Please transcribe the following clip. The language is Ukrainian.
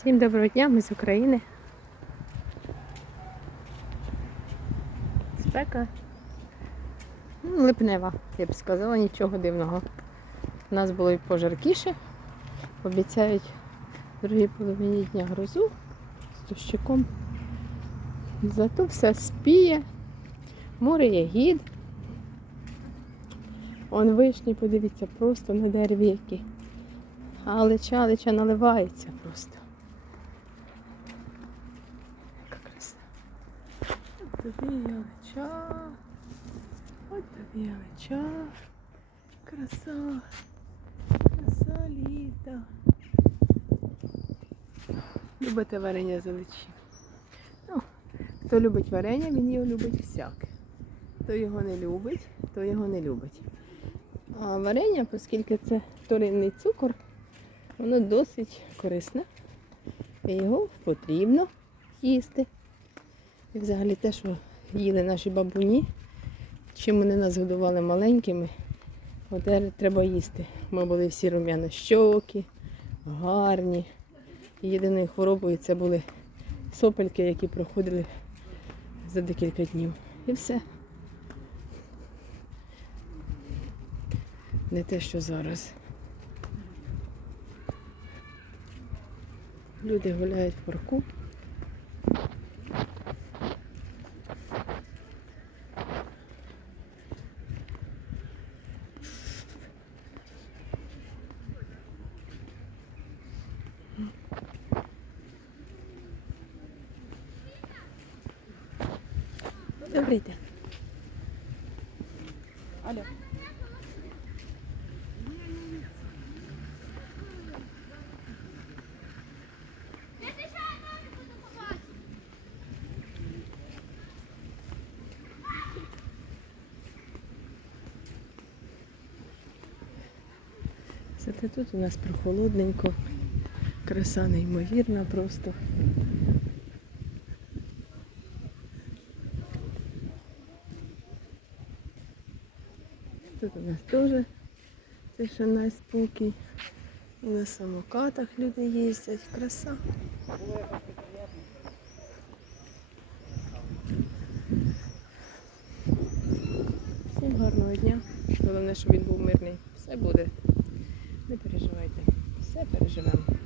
Всім доброго дня, ми з України. Спека. Ну, Липнева, я б сказала, нічого дивного. У нас було і пожаркіше. Обіцяють в другій половині дня грозу з дощиком. Зато все спіє, море є гід. Он вишні, подивіться, просто на дереві які. А лича, наливається просто. Яка краса. От тобі ялича. От тобі ялича. Краса. Краса літа. Любите варення з яличі? Ну, хто любить варення, він його любить всяке. Хто його не любить, то його не любить. А варення, оскільки це вторинний цукор, воно досить корисне. І його потрібно їсти. І взагалі те, що їли наші бабуні, чим вони нас годували маленькими, от треба їсти. Ми були всі рум'янощокі, гарні. Єдиною хворобою це були сопельки, які проходили за декілька днів. І все. Не те, що зараз. Люди гуляють в парку. Добрий день. Алло. Зате тут у нас прохолодненько, краса неймовірна просто. Тут у нас теж тишина спокій. На самокатах люди їздять. Краса. Всім гарного дня. Головне, щоб він був мирний. Все буде. Не переживайте. Все переживемо.